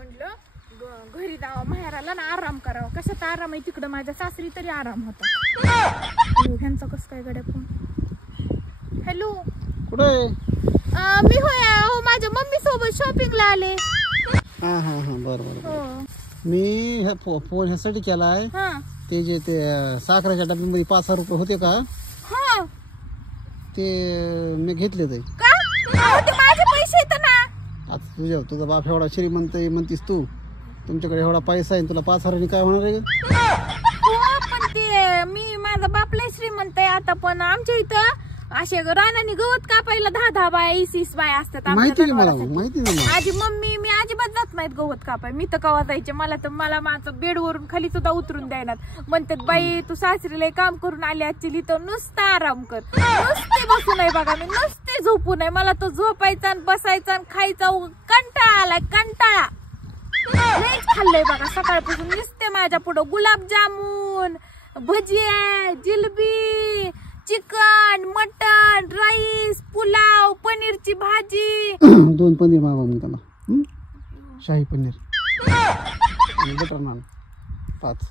म्हटलं घरी जावं माहेराला ना आराम करावा. कशात आराम आहे तिकडं, माझ्या सासरी तरी आराम होता. ह्यांचा कस काय गड्या फोन. हॅलो कुठे? मी होय माझ्या मम्मी सोबत शॉपिंगला आले. हा हा हा बरं. मी फोन ह्यासाठी केलाय, ते जे ते साखरेच्या डब्यामध्ये 5,000 रुपये होते का, ते मी घेतले. ते माझे पैसे येत ना. आता तुझा बाप एवढा श्रीमंत म्हणतीस तू, तुमच्याकडे एवढा पैसा आहे, तुला 5,000 काय होणार आहे? पण ते मी माझा बाप लय श्रीमंत आहे आता, पण आमच्या इथं असे रानानी गवत कापायला 10-10 बाया 20-20 बाया असतात. माहिती नाही. माझी मम्मी मी अजिबात जात नाहीत गवत कापाय. मी तर कवा जायचे, मला माझं बेडवरून खाली सुद्धा उतरून द्यायनात. म्हणतात बाई तू सासरीला काम करून आली ऍक्च्युली तर नुसता आराम कर. नुसते बसू नाही बघा, मी नुसते झोपू नाही. मला तो झोपायचा आणि बसायचा आणि खायचा कंटाळा आलाय, कंटाळा. लयच खाल्लंय बघा सकाळपासून. नुसते माझ्या पुढं gulab jamun, bhajia, jilbi, chicken, mutton, rice, pulao, पनीरची भाजी. 2 पनीर मागव मी त्याला, शाही पनीर, बटर नान 5.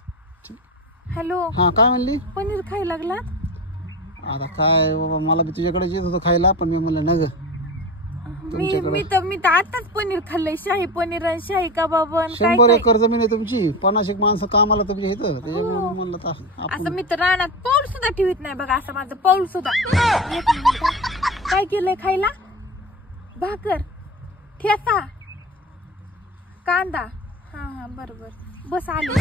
हॅलो हा काय म्हणली? पनीर खायला लागला आता काय बाबा, मला बी तुझ्याकडे येत होतं खायला, पण मी म्हणलं न ग. मी तर आताच पनीर खाल्लंय, शाही पनीर आणि शाही कबाब. 100 एकर जमीन आहे तुमची, 50 माणसं कामाला तुमच्या इथं, त्याच्यामुळे म्हणलं असं मी तर रानात पाऊल सुद्धा ठेवीत नाही बघा. असं माझं पाऊल सुद्धा. एक मिनिट, काय केलंय खायला? भाकर, ठेचा, कांदा. हा बरोबर, बस आले.